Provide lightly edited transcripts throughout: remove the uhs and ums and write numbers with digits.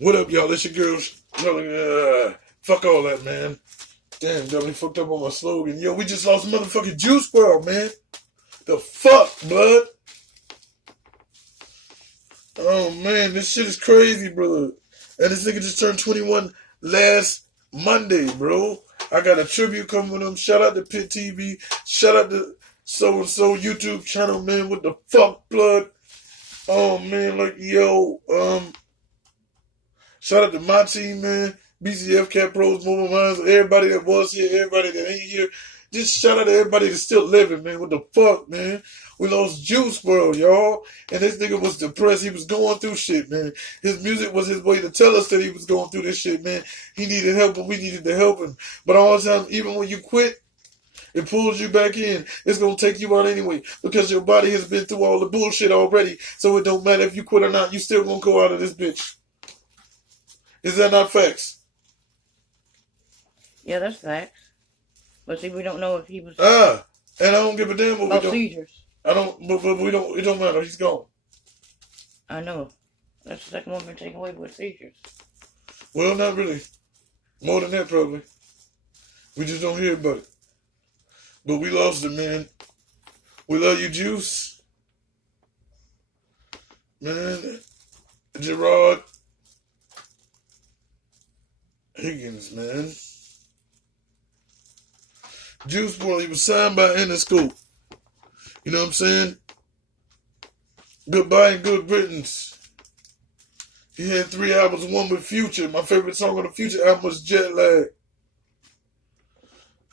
What up, y'all? It's your girls. Fuck all that, man. Damn, got me fucked up on my slogan. Yo, we just lost motherfucking Juice WRLD, man. The fuck, blood? Oh, man, this shit is crazy, brother. And this nigga just turned 21 last Monday, bro. I got a tribute coming with him. Shout out to Pit TV. Shout out to so-and-so YouTube channel, man. What the fuck, blood? Oh, man, like, yo, shout out to my team, man. BCF, Cat Pros, Mobile Minds, everybody that was here, everybody that ain't here. Just shout out to everybody that's still living, man. What the fuck, man? We lost Juice WRLD, y'all. And this nigga was depressed. He was going through shit, man. His music was his way to tell us that he was going through this shit, man. He needed help, and we needed to help him. But all the time, even when you quit, it pulls you back in. It's going to take you out anyway because your body has been through all the bullshit already. So it don't matter if you quit or not. You still going to go out of this bitch. Is that not facts? Yeah, that's facts. But see, we don't know if he was... and I don't give a damn what we don't... seizures. I don't... But we don't... It don't matter. He's gone. I know. That's the second one been taken away with seizures. Well, not really. More than that, probably. We just don't hear about it. But we lost it, man. We love you, Juice. Man. Gerard Higgins, man. Juice WRLD, he was signed by Interscope. You know what I'm saying? Goodbye and Good Riddance. He had 3 albums, one with Future. My favorite song on the Future album was Jet Lag.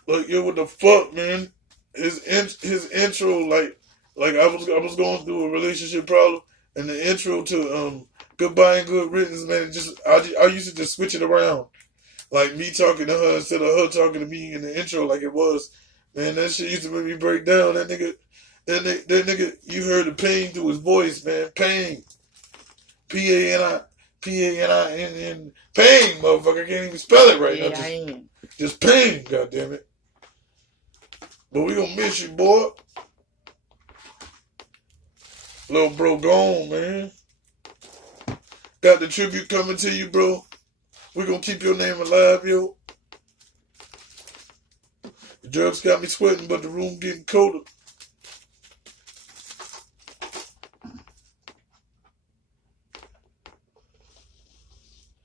Like, yo, what the fuck, man? His intro, like I was going through a relationship problem, and the intro to Goodbye and Good Riddance, man, I used to just switch it around. Like me talking to her instead of her talking to me in the intro like it was. Man, that shit used to make me break down. That nigga, you heard the pain through his voice, man. Pain. P-A-N-I-N-N. Pain, motherfucker. I can't even spell it right now. Just pain, goddammit. But we gonna miss you, boy. Little bro gone, man. Got the tribute coming to you, bro. We're going to keep your name alive, yo. The drugs got me sweating, but the room getting colder.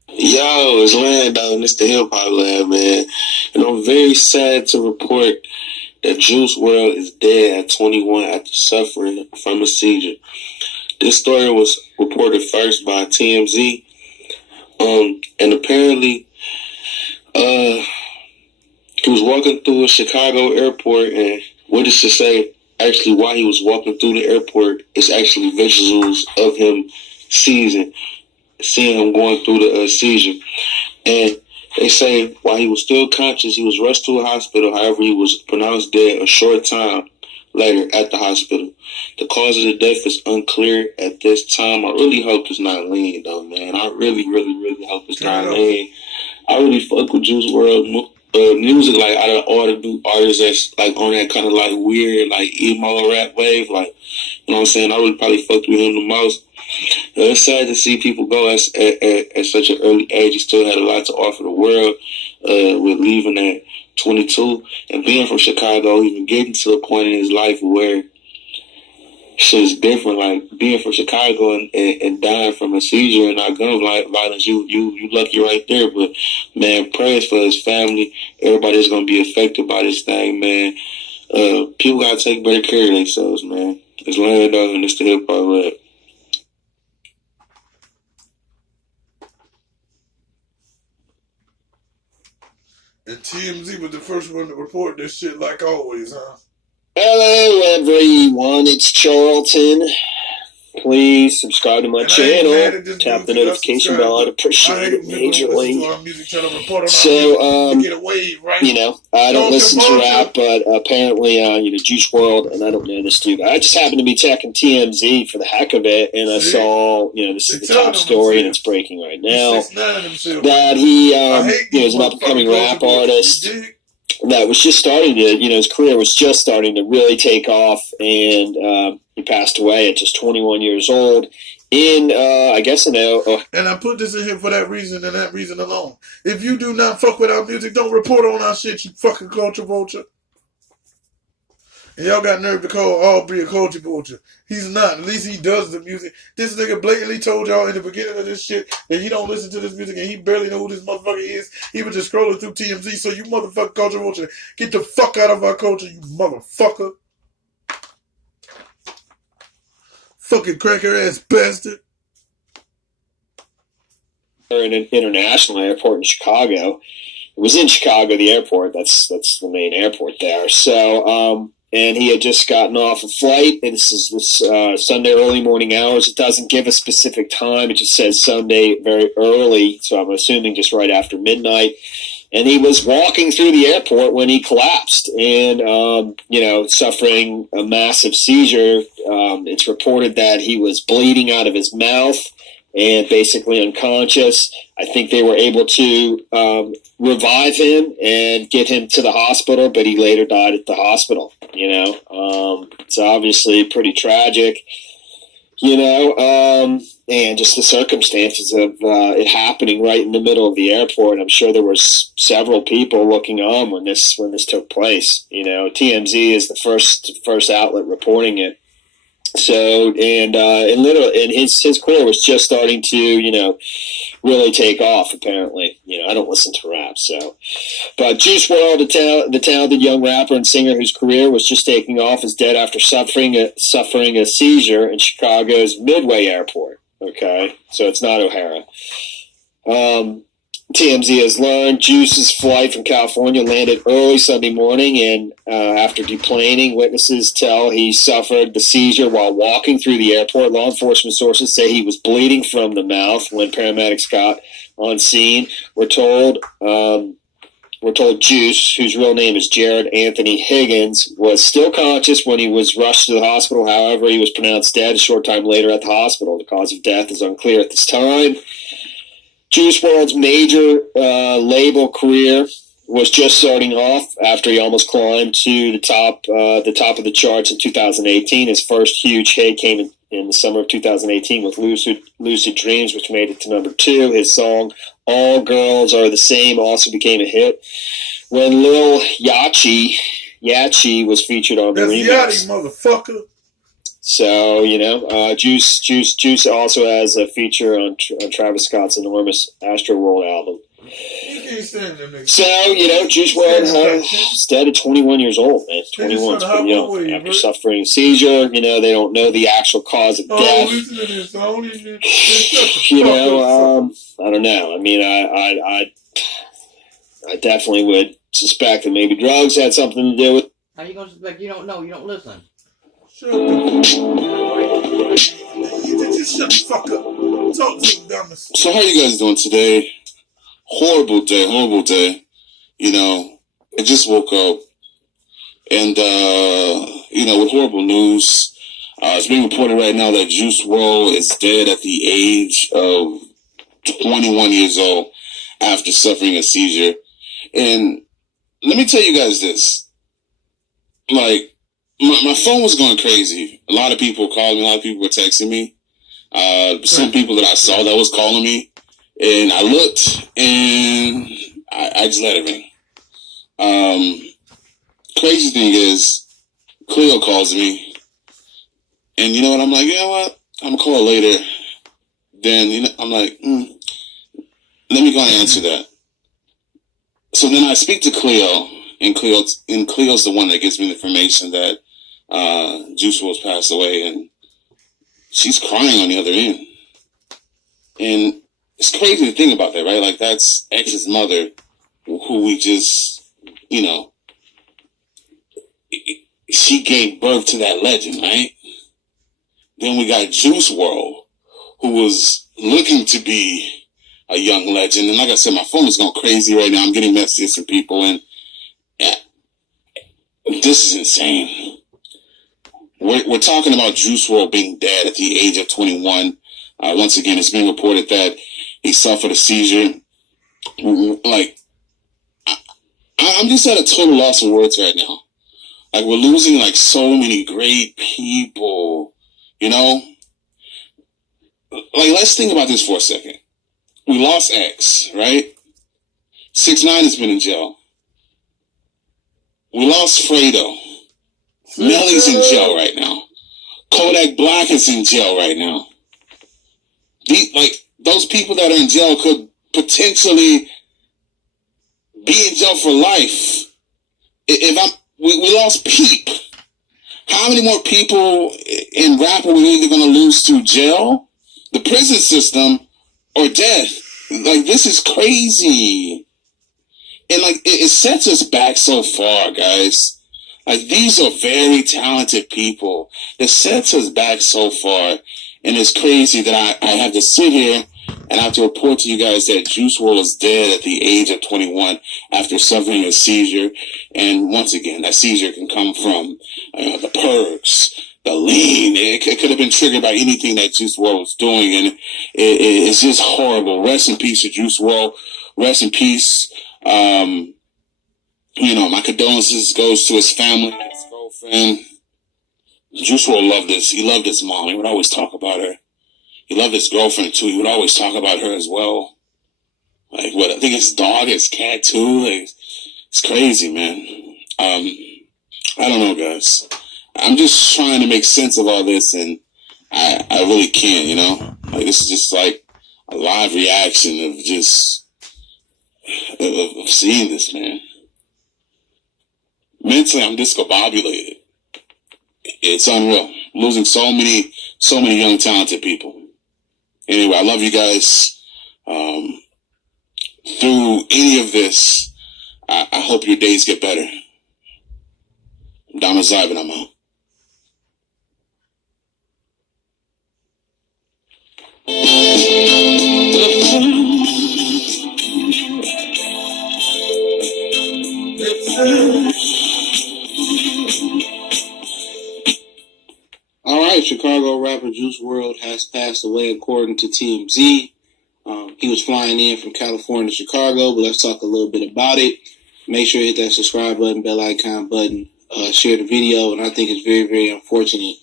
Yo, it's Lando, and it's the Hip Hop Lab, man. And I'm very sad to report that Juice WRLD is dead at 21 after suffering from a seizure. This story was reported first by TMZ. And apparently, he was walking through a Chicago airport, and what is to say, actually, while he was walking through the airport, it's actually visuals of him seeing him going through the seizure. And they say while he was still conscious, he was rushed to a hospital. However, he was pronounced dead a short time later at the hospital. The cause of the death is unclear at this time. I really hope it's not lean, though, man. I really, really, really hope it's not lean. I really fuck with Juice WRLD music, like out of all the new artists that's like on that kind of like weird, like emo rap wave, like, you know what I'm saying? I really probably fucked with him the most. It's sad to see people go at such an early age. He still had a lot to offer the world with leaving at 22 and being from Chicago, even getting to a point in his life where shit's different. Like being from Chicago and dying from a seizure and not gun violence, you lucky right there. But man, prayers for his family. Everybody that's gonna be affected by this thing, man. People gotta take better care of themselves, man. It's Lando and it's the Hip Hop Lab. And TMZ was the first one to report this shit like always, huh? Hello everyone, it's Charlton. Please subscribe to my channel. Tap the notification bell. I'd appreciate it majorly. So, you know, I don't listen to rap, but apparently, Juice WRLD, and I don't know this dude. I just happened to be checking TMZ for the heck of it, and I saw, this is the top story, and it's breaking right now, that he, is an up-and-coming rap artist that was just starting to, his career was just starting to really take off, and he passed away at just 21 years old I guess and I put this in here for that reason and that reason alone. If you do not fuck with our music, don't report on our shit, you fucking culture vulture. And y'all got nerve to call Aubrey a culture vulture. He's not. At least he does the music. This nigga blatantly told y'all in the beginning of this shit that he don't listen to this music and he barely know who this motherfucker is. He was just scrolling through TMZ. So you motherfucking culture vulture, get the fuck out of our culture, you motherfucker. Fucking cracker ass bastard. An international airport in Chicago. It was in Chicago, the airport. That's the main airport there. So, and he had just gotten off a flight, and this is Sunday early morning hours. It doesn't give a specific time. It just says Sunday very early, so I'm assuming just right after midnight. And he was walking through the airport when he collapsed and, suffering a massive seizure. It's reported that he was bleeding out of his mouth and basically unconscious. I think they were able to revive him and get him to the hospital, but he later died at the hospital. It's obviously pretty tragic, and just the circumstances of it happening right in the middle of the airport. I'm sure there was several people looking on when this took place. TMZ is the first outlet reporting it. So, and his career was just starting to, really take off, apparently. I don't listen to rap, so. But Juice WRLD, the talented young rapper and singer whose career was just taking off, is dead after suffering a seizure in Chicago's Midway Airport. Okay? So it's not O'Hara. TMZ has learned Juice's flight from California landed early Sunday morning, and after deplaning, witnesses tell he suffered the seizure while walking through the airport. Law enforcement sources say he was bleeding from the mouth when paramedics got on scene. We're told Juice, whose real name is Jared Anthony Higgins, was still conscious when he was rushed to the hospital. However, he was pronounced dead a short time later at the hospital. The cause of death is unclear at this time. Juice WRLD's major label career was just starting off after he almost climbed to the top of the charts in 2018. His first huge hit came in the summer of 2018 with Lucid Dreams, which made it to number 2. His song All Girls Are the Same also became a hit. When Lil Yachty was featured on the remix. Yachty, motherfucker. So, Juice also has a feature on Travis Scott's enormous Astroworld album. So, Juice WRLD is dead at 21 years old, man. 21 is pretty young. After suffering a seizure, they don't know the actual cause of death. I don't know. I mean, I definitely would suspect that maybe drugs had something to do with it. How you going to suspect? You don't know. You don't listen. Shut up. Just shut the fuck up. Talk to him, dumbass. So how you guys doing today? Horrible day. I just woke up and, with horrible news. It's being reported right now that Juice WRLD is dead at the age of 21 years old after suffering a seizure. And let me tell you guys this. My phone was going crazy. A lot of people called me. A lot of people were texting me. Some people that I saw that was calling me. And I looked, and I just let it ring. Crazy thing is, Cleo calls me. And you know what? I'm like, you know what? I'm going to call her later. Then, I'm like, let me go and answer that. So then I speak to Cleo, and Cleo's the one that gives me the information that Juice WRLD's passed away, and she's crying on the other end. And it's crazy to think about that, right? Like, that's X's mother, who we just, she gave birth to that legend, right? Then we got Juice WRLD, who was looking to be a young legend. And like I said, my phone is going crazy right now. I'm getting messages from people, and this is insane. We're talking about Juice WRLD being dead at the age of 21. Once again, it's been reported that he suffered a seizure. Like, I'm just at a total loss of words right now. Like, we're losing, so many great people, let's think about this for a second. We lost X, right? 6ix9ine has been in jail. We lost Fredo. Nelly's in jail right now. Kodak Black is in jail right now. Those people that are in jail could potentially be in jail for life. We lost Peep. How many more people in rap are we either going to lose to jail, the prison system, or death? This is crazy. And it sets us back so far, guys. These are very talented people. It sets us back so far. And it's crazy that I have to sit here and I have to report to you guys that Juice WRLD is dead at the age of 21 after suffering a seizure. And once again, that seizure can come from the perks, the lean. It could have been triggered by anything that Juice WRLD was doing. And it's just horrible. Rest in peace to Juice WRLD. Rest in peace. My condolences goes to his family, his girlfriend. Juice WRLD loved this. He loved his mom. He would always talk about her. He loved his girlfriend too. He would always talk about her as well. I think his dog, his cat too. It's crazy, man. I don't know, guys. I'm just trying to make sense of all this, and I really can't. This is just like a live reaction of just of seeing this, man. Mentally, I'm discombobulated. It's unreal. Losing so many young, talented people. Anyway, I love you guys. Through any of this, I hope your days get better. I'm Donald Zybin, I'm out. Alright, Chicago rapper Juice WRLD has passed away according to TMZ. He was flying in from California to Chicago, but let's talk a little bit about it. Make sure you hit that subscribe button, bell icon button, share the video, and I think it's very, very unfortunate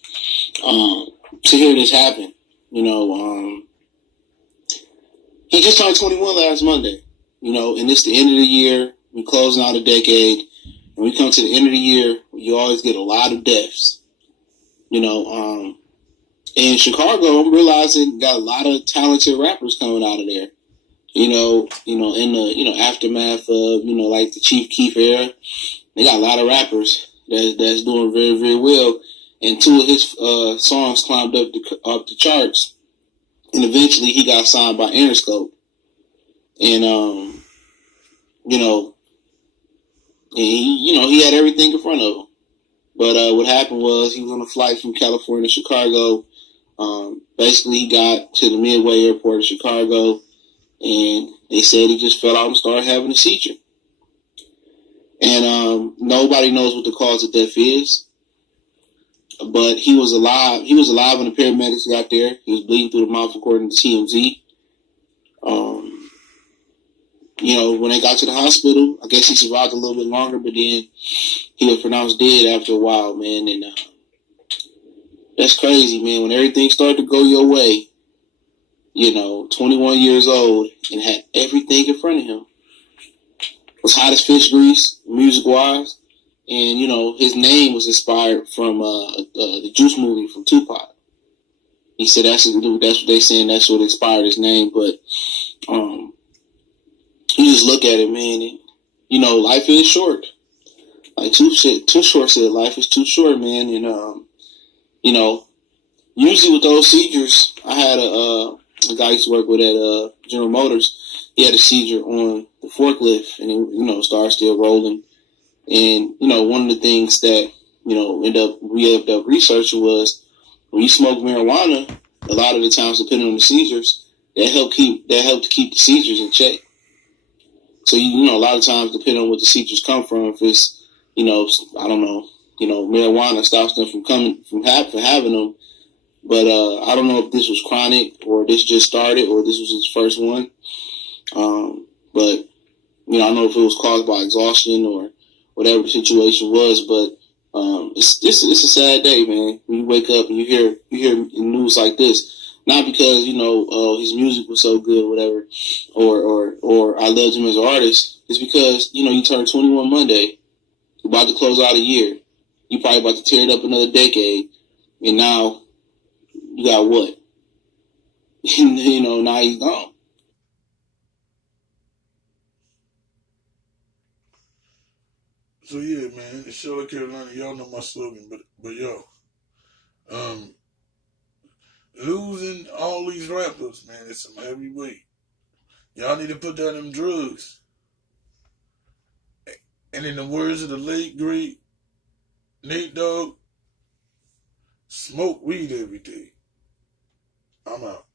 to hear this happen. He just turned 21 last Monday, and it's the end of the year. We're closing out a decade. When we come to the end of the year, you always get a lot of deaths. In Chicago, I'm realizing got a lot of talented rappers coming out of there. In the aftermath of like the Chief Keef era, they got a lot of rappers that's doing very, very well. And 2 of his songs climbed up the charts, and eventually he got signed by Interscope. And he had everything in front of him. But what happened was he was on a flight from California to Chicago. Basically, he got to the Midway Airport of Chicago, and they said he just fell out and started having a seizure. And nobody knows what the cause of death is. But he was alive. He was alive when the paramedics got there. He was bleeding through the mouth, according to TMZ. When they got to the hospital, I guess he survived a little bit longer, but then he was pronounced dead after a while, man. And that's crazy, man. When everything started to go your way, 21 years old and had everything in front of him. Was hot as fish grease, music-wise. And, his name was inspired from the Juice movie from Tupac. He said that's what they saying, that's what inspired his name. But you just look at it, man, and, life is short. Like Too Short said, life is too short, man. And, usually with those seizures, I had a guy I used to work with at General Motors. He had a seizure on the forklift, and it, started still rolling. And, one of the things that, we ended up researching was when you smoke marijuana, a lot of the times, depending on the seizures, that helped to keep the seizures in check. So, a lot of times, depending on what the seizures come from, if it's, I don't know, marijuana stops them from having them. But I don't know if this was chronic or this just started or this was his first one. But, I don't know if it was caused by exhaustion or whatever the situation was. But it's a sad day, man. When you wake up and you hear news like this. Not because, his music was so good or whatever, or I loved him as an artist. It's because, you turned 21 Monday. You're about to close out a year. You probably about to tear it up another decade. And now you got what? Now he's gone. So yeah, man, it's Charlotte, Carolina. Y'all know my slogan, but yo, losing all these rappers, man, it's some heavy weight. Y'all need to put down them drugs. And in the words of the late great Nate Dogg, smoke weed every day. I'm out.